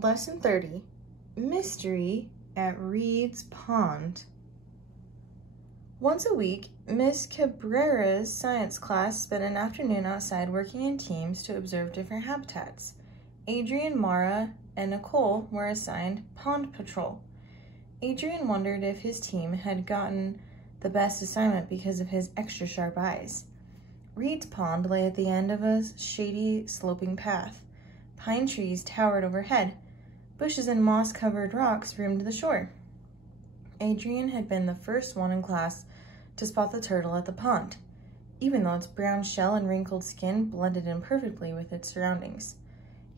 Lesson 30, Mystery at Reed's Pond. Once a week, Miss Cabrera's science class spent an afternoon outside working in teams to observe different habitats. Adrian, Mara, and Nicole were assigned Pond Patrol. Adrian wondered if his team had gotten the best assignment because of his extra sharp eyes. Reed's Pond lay at the end of a shady, sloping path. Pine trees towered overhead. Bushes and moss-covered rocks rimmed the shore. Adrian had been the first one in class to spot the turtle at the pond, even though its brown shell and wrinkled skin blended in perfectly with its surroundings.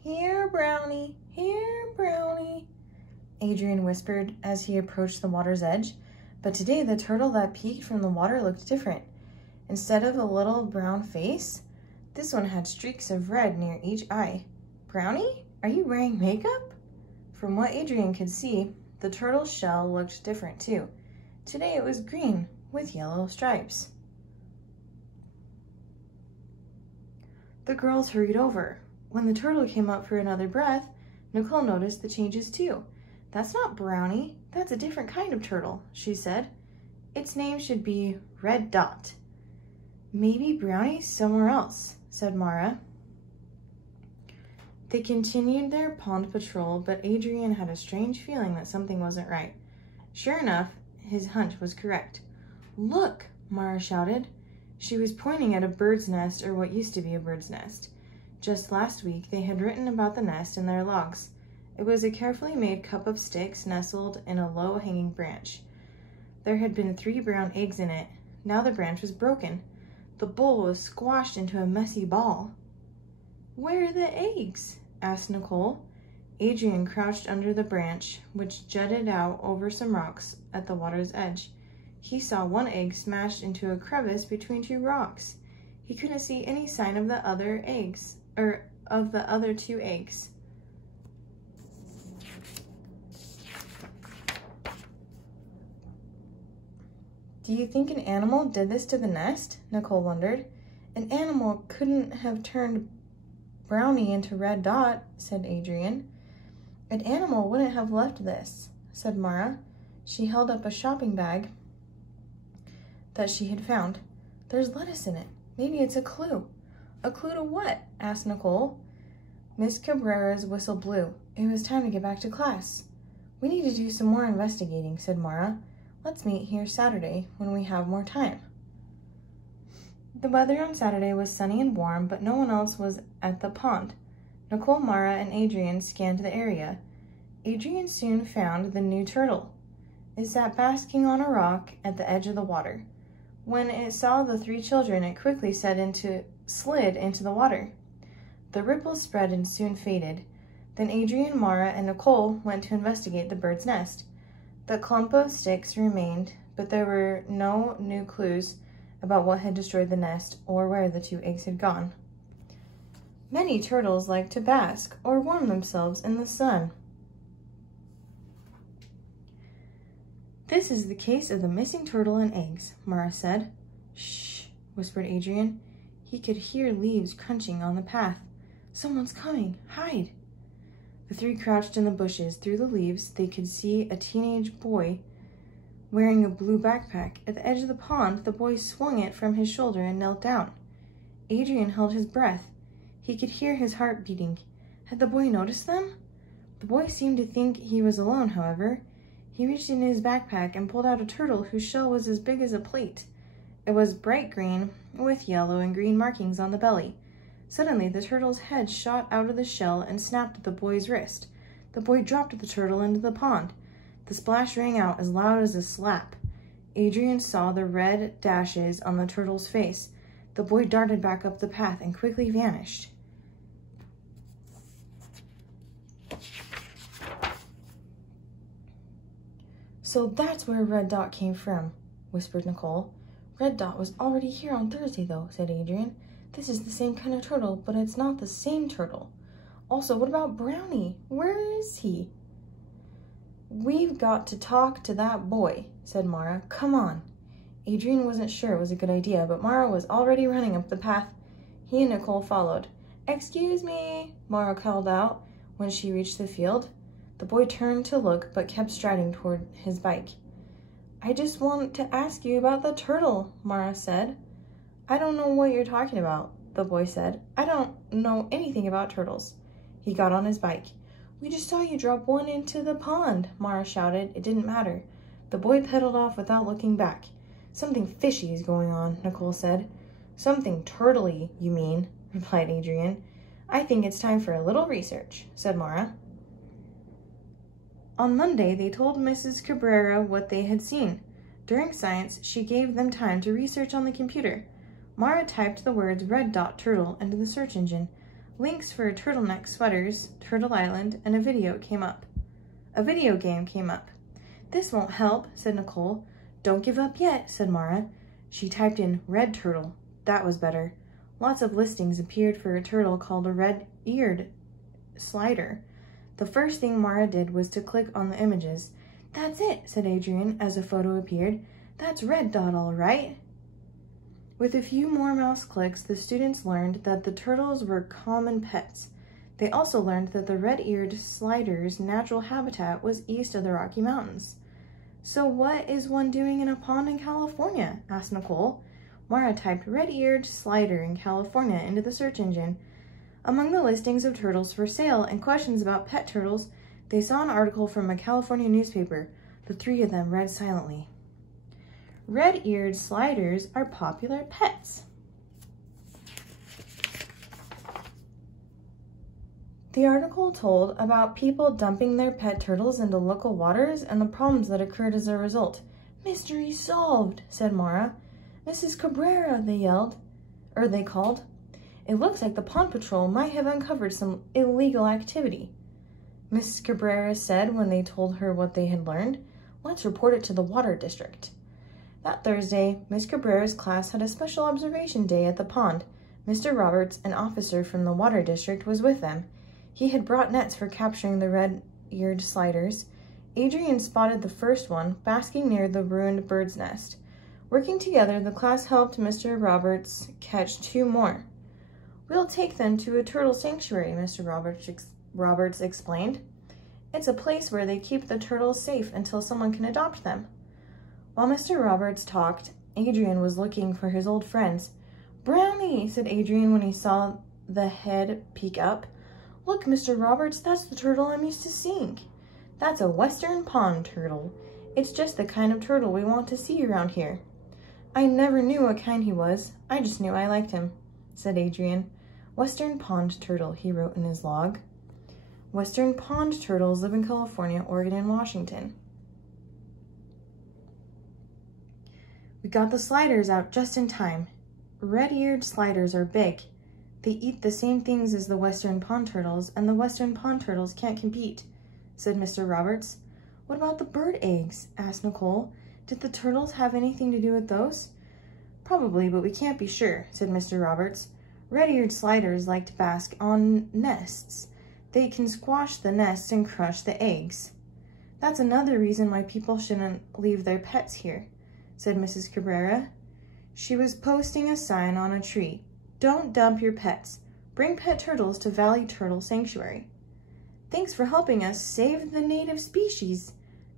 "Here, Brownie! Here, Brownie!" Adrian whispered as he approached the water's edge, but today the turtle that peeked from the water looked different. Instead of a little brown face, this one had streaks of red near each eye. "Brownie, are you wearing makeup?" From what Adrian could see, the turtle's shell looked different too. Today it was green with yellow stripes. The girls hurried over. When the turtle came up for another breath, Nicole noticed the changes too. "That's not Brownie, that's a different kind of turtle," she said. "Its name should be Red Dot." "Maybe Brownie's somewhere else," said Mara. They continued their pond patrol, but Adrian had a strange feeling that something wasn't right. Sure enough, his hunch was correct. "Look!" Mara shouted. She was pointing at a bird's nest, or what used to be a bird's nest. Just last week, they had written about the nest in their logs. It was a carefully made cup of sticks nestled in a low-hanging branch. There had been 3 brown eggs in it. Now the branch was broken. The bowl was squashed into a messy ball. "Where are the eggs?" asked Nicole. Adrian crouched under the branch, which jutted out over some rocks at the water's edge. He saw one egg smashed into a crevice between 2 rocks. He couldn't see any sign of the other eggs, of the other 2 eggs. "Do you think an animal did this to the nest?" Nicole wondered. "An animal couldn't have turned Brownie into Red Dot," said Adrian. "An animal wouldn't have left this," said Mara. She held up a shopping bag that she had found. "There's lettuce in it. Maybe it's a clue." "A clue to what?" asked Nicole. Miss Cabrera's whistle blew. It was time to get back to class. "We need to do some more investigating," said Mara. "Let's meet here Saturday when we have more time." The weather on Saturday was sunny and warm, but no one else was at the pond. Nicole, Mara, and Adrian scanned the area. Adrian soon found the new turtle. It sat basking on a rock at the edge of the water. When it saw the 3 children, it quickly slid into the water. The ripples spread and soon faded. Then Adrian, Mara, and Nicole went to investigate the bird's nest. The clump of sticks remained, but there were no new clues about what had destroyed the nest or where the 2 eggs had gone. Many turtles like to bask or warm themselves in the sun. "This is the case of the missing turtle and eggs," Mara said. "Shh," whispered Adrian. He could hear leaves crunching on the path. "Someone's coming. Hide." The 3 crouched in the bushes. Through the leaves, they could see a teenage boy wearing a blue backpack. At the edge of the pond, the boy swung it from his shoulder and knelt down. Adrian held his breath. He could hear his heart beating. Had the boy noticed them? The boy seemed to think he was alone, however. He reached into his backpack and pulled out a turtle whose shell was as big as a plate. It was bright green, with yellow and green markings on the belly. Suddenly, the turtle's head shot out of the shell and snapped at the boy's wrist. The boy dropped the turtle into the pond. The splash rang out as loud as a slap. Adrian saw the red dashes on the turtle's face. The boy darted back up the path and quickly vanished. "So that's where Red Dot came from," whispered Nicole. "Red Dot was already here on Thursday, though," said Adrian. "This is the same kind of turtle, but it's not the same turtle. Also, what about Brownie? Where is he?" "We've got to talk to that boy," said Mara. "Come on." Adrian wasn't sure it was a good idea, but Mara was already running up the path. He and Nicole followed. "Excuse me," Mara called out. when she reached the field. The boy turned to look but kept striding toward his bike. I just want to ask you about the turtle, Mara said. I don't know what you're talking about, the boy said. I don't know anything about turtles. He got on his bike. We just saw you drop one into the pond, Mara shouted. It didn't matter. The boy pedaled off without looking back. Something fishy is going on, Nicole said. Something turtle-y, you mean, replied Adrian. I think it's time for a little research, said Mara. On Monday, they told Mrs. Cabrera what they had seen. During science, she gave them time to research on the computer. Mara typed the words red dot turtle into the search engine. Links for turtleneck sweaters, Turtle Island, and a video came up. A video game came up. This won't help, said Nicole. Don't give up yet, said Mara. She typed in red turtle. That was better. Lots of listings appeared for a turtle called a red-eared slider. The first thing Mara did was to click on the images. That's it, said Adrian as a photo appeared. That's red dot, all right. With a few more mouse clicks, the students learned that the turtles were common pets. They also learned that the red-eared slider's natural habitat was east of the Rocky Mountains. So what is one doing in a pond in California? Asked Nicole. Mara typed red-eared slider in California into the search engine. Among the listings of turtles for sale and questions about pet turtles, they saw an article from a California newspaper. The three of them read silently. Red-eared sliders are popular pets. The article told about people dumping their pet turtles into local waters and the problems that occurred as a result. Mystery solved, said Mara. Mrs. Cabrera, they called. It looks like the pond patrol might have uncovered some illegal activity. Mrs. Cabrera said when they told her what they had learned. Let's report it to the water district. That Thursday, Miss Cabrera's class had a special observation day at the pond. Mr. Roberts, an officer from the water district, was with them. He had brought nets for capturing the red-eared sliders. Adrian spotted the first one, basking near the ruined bird's nest. Working together, the class helped Mr. Roberts catch two more. We'll take them to a turtle sanctuary, Mr. Roberts explained. It's a place where they keep the turtles safe until someone can adopt them. While Mr. Roberts talked, Adrian was looking for his old friends. Brownie, said Adrian when he saw the head peek up. Look, Mr. Roberts, that's the turtle I'm used to seeing. That's a western pond turtle. It's just the kind of turtle we want to see around here. I never knew what kind he was. I just knew I liked him, said Adrian. Western pond turtle, he wrote in his log. Western pond turtles live in California, Oregon, and Washington. We got the sliders out just in time. Red-eared sliders are big. They eat the same things as the western pond turtles, and the western pond turtles can't compete, said Mr. Roberts. What about the bird eggs? Asked Nicole. Did the turtles have anything to do with those? Probably, but we can't be sure, said Mr. Roberts. Red-eared sliders like to bask on nests. They can squash the nests and crush the eggs. That's another reason why people shouldn't leave their pets here, said Mrs. Cabrera. She was posting a sign on a tree. Don't dump your pets. Bring pet turtles to Valley Turtle Sanctuary. Thanks for helping us save the native species,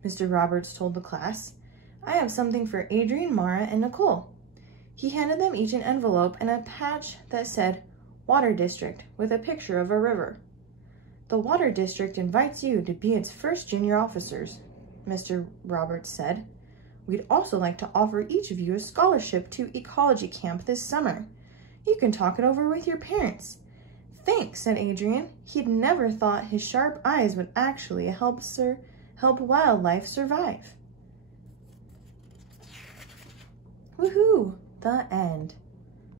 Mr. Roberts told the class. I have something for Adrian, Mara, and Nicole. He handed them each an envelope and a patch that said Water District with a picture of a river. The Water District invites you to be its first junior officers, Mr. Roberts said. We'd also like to offer each of you a scholarship to ecology camp this summer. You can talk it over with your parents. Thanks, said Adrian. He'd never thought his sharp eyes would actually help wildlife survive. Woohoo! The end.